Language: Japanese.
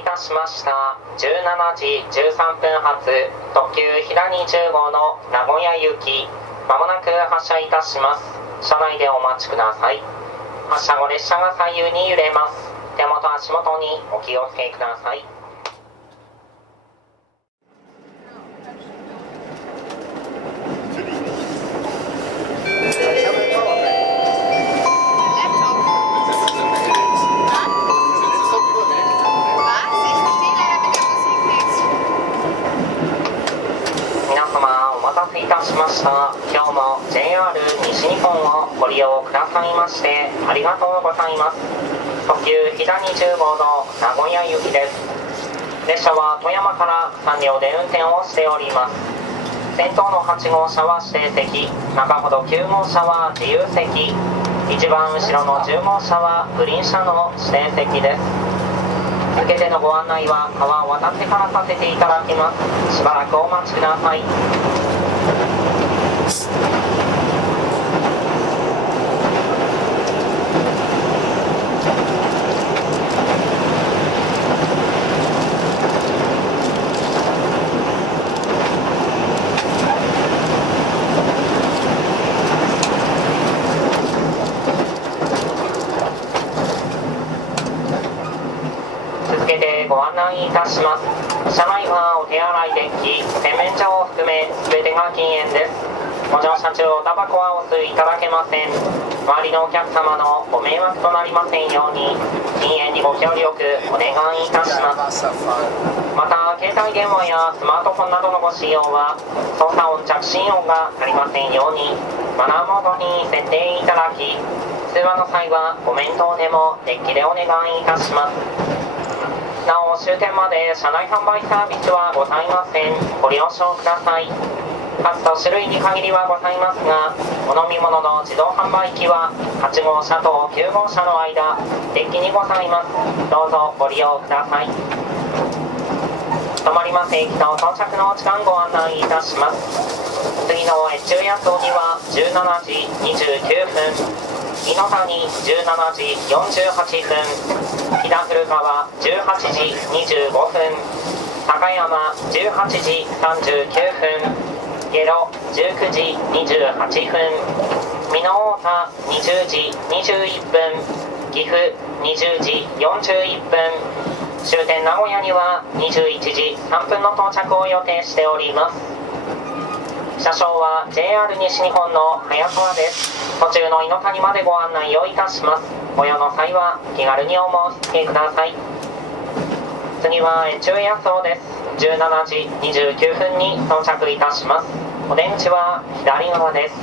いたしました。17時13分発特急ひだ20号の名古屋行き、まもなく発車いたします。車内でお待ちください。発車後列車が左右に揺れます。手元足元にお気をつけください。いたしました。今日も JR 西日本をご利用くださいましてありがとうございます。特急ひだ20号の名古屋行きです。列車は富山から3両で運転をしております。先頭の8号車は指定席、中ほど9号車は自由席、一番後ろの10号車はグリーン車の指定席です。続けてのご案内は川を渡ってからさせていただきます。しばらくお待ちください。続けてご案内いたします。車内はお手洗いデッキ、洗面所を含め全てが禁煙です。ご乗車中おタバコはお吸いいただけません。周りのお客様のご迷惑となりませんように禁煙にご協力お願いいたします。また携帯電話やスマートフォンなどのご使用は操作音着信音がありませんようにマナーモードに設定いただき、通話の際はコメントでもデッキでお願いいたします。なお終点まで車内販売サービスはございません。ご了承ください。数と種類に限りはございますが、お飲み物の自動販売機は8号車と9号車の間デッキにございます。どうぞご利用ください。止まります駅と到着の時間ご案内いたします。次の越中八尾には17時29分、井の谷17時48分、飛騨古川18時25分、高山18時39分、下呂19時28分、美濃太田20時21分、岐阜20時41分、終点名古屋には21時3分の到着を予定しております。車掌は JR 西日本の早川です。途中の井の谷までご案内をいたします。ご用の際は気軽にお申し付けください。次は越中八尾です。17時29分に到着いたします。お出口は左側です。